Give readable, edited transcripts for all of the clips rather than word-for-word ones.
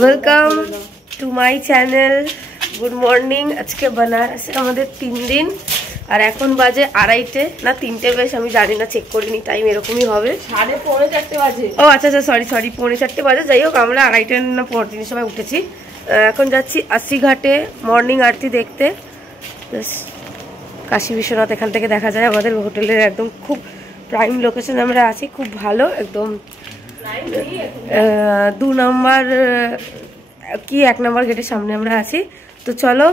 Welcome to my channel. Good morning. আজকে বানারসে আমাদের 3 দিন আর এখন বাজে 2:30 না 3টে, বেশ আমি জানি না, চেক করিনি টাইম, এরকমই হবে। 4:45 বাজে। ও আচ্ছা আচ্ছা, সরি 4:45 বাজে। যাই হোক, আমরা 2:30 না 4:30 সময় উঠেছি। এখন যাচ্ছি আশি ঘাটে মর্নিং আরতি দেখতে। কাশী বিশ্বনাথ এখান থেকে দেখা যায়। আমাদের হোটেলের একদম খুব প্রাইম লোকেশন আমরা আছি, খুব ভালো একদম। 2 নম্বর কি 1 নম্বর গেটের সামনে আমরা আছি। তো চলো,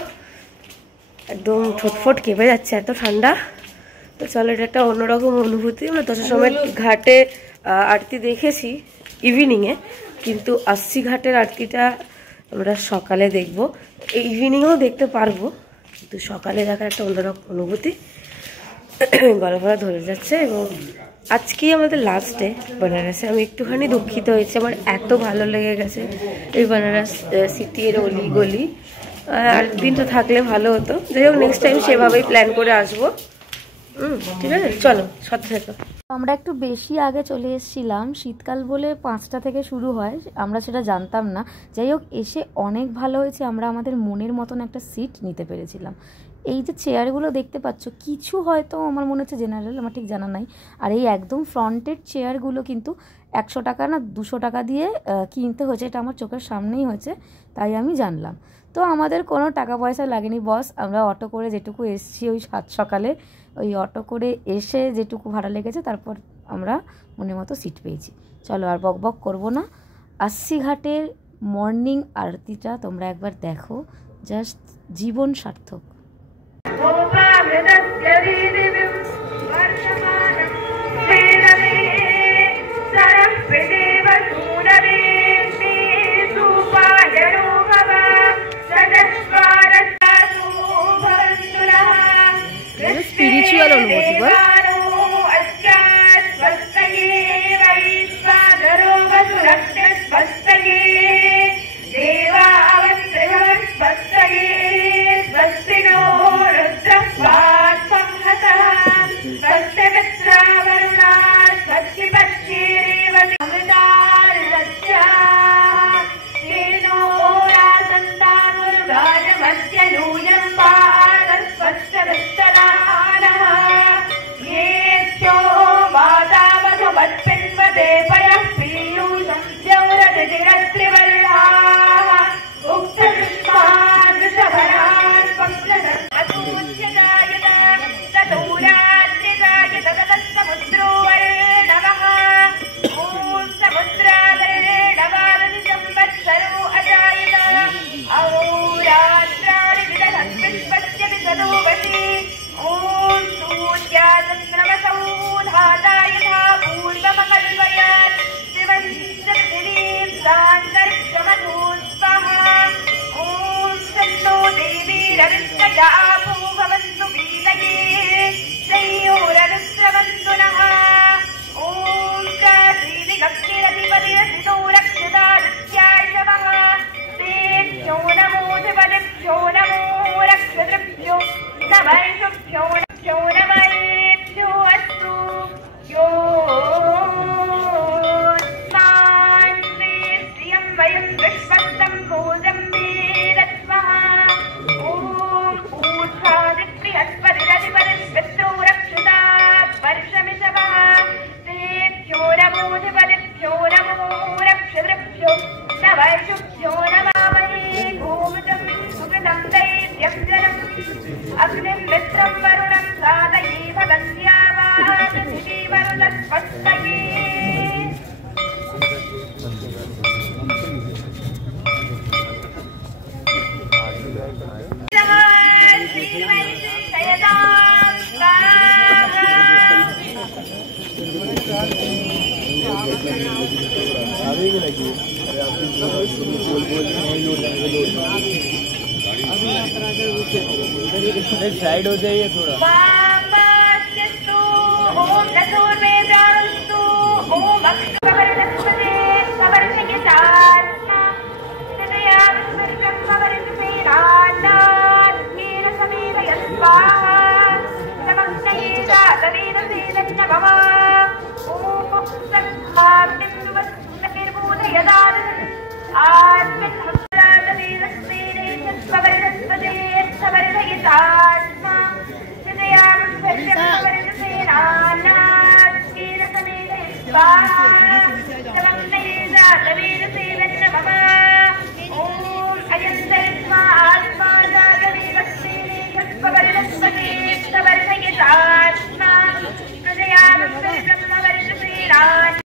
একদম ঠোঁটফোট কেঁপে যাচ্ছে, এত ঠান্ডা। তো চলো, এটা একটা অন্যরকম অনুভূতি। আমরা 10 সময় ঘাটে আরতি দেখেছি ইভিনিংয়ে, কিন্তু আশি ঘাটের আরতিটা আমরা সকালে দেখব। ইভিনিংও দেখতে পারবো, কিন্তু সকালে দেখার একটা অন্যরকম অনুভূতি। গলা ফলা ধরে যাচ্ছে। এবং আজকেই আমাদের লাস্ট ডে বেনারসে। আমি একটুখানি দুঃখিত হয়েছি, আমার এত ভালো লেগে গেছে এই বেনারস সিটির অলি গলি। আর দিনটা থাকলে ভালো হতো। যাই হোক, নেক্সট টাইম সেভাবেই প্ল্যান করে আসবো। ঠিক আছে, চলো সাথে সাথে। আমরা একটু বেশি আগে চলে এসেছিলাম। শীতকাল বলে 5টা থেকে শুরু হয়, আমরা সেটা জানতাম না। যাই হোক, এসে অনেক ভালো হয়েছে, আমরা আমাদের মনের মতন একটা সিট নিতে পেরেছিলাম। এই যে চেয়ারগুলো দেখতে পাচ্ছ, কিছু হয়তো আমার মনে হচ্ছে জেনারেল, আমার ঠিক জানা নাই। আর এই একদম ফ্রন্টের চেয়ারগুলো কিন্তু 100 টাকা না 200 টাকা দিয়ে কিনতে হয়েছে। এটা আমার চোখের সামনেই হয়েছে, তাই আমি জানলাম। তো আমাদের কোনো টাকা পয়সা লাগেনি বস। আমরা অটো করে যেটুকু এসেছি ওই 7 সকালে, ওই অটো করে এসে যেটুকু ভাড়া লেগেছে, তারপর আমরা মনের মতো সিট পেয়েছি। চলো আর বক বক করবো না। আশি ঘাটের মর্নিং আরতিটা তোমরা একবার দেখো, জাস্ট জীবন সার্থক। স্পিরিচুয়াল অনুভূতি বল। साइड हो जाइए थोड़ा। आज না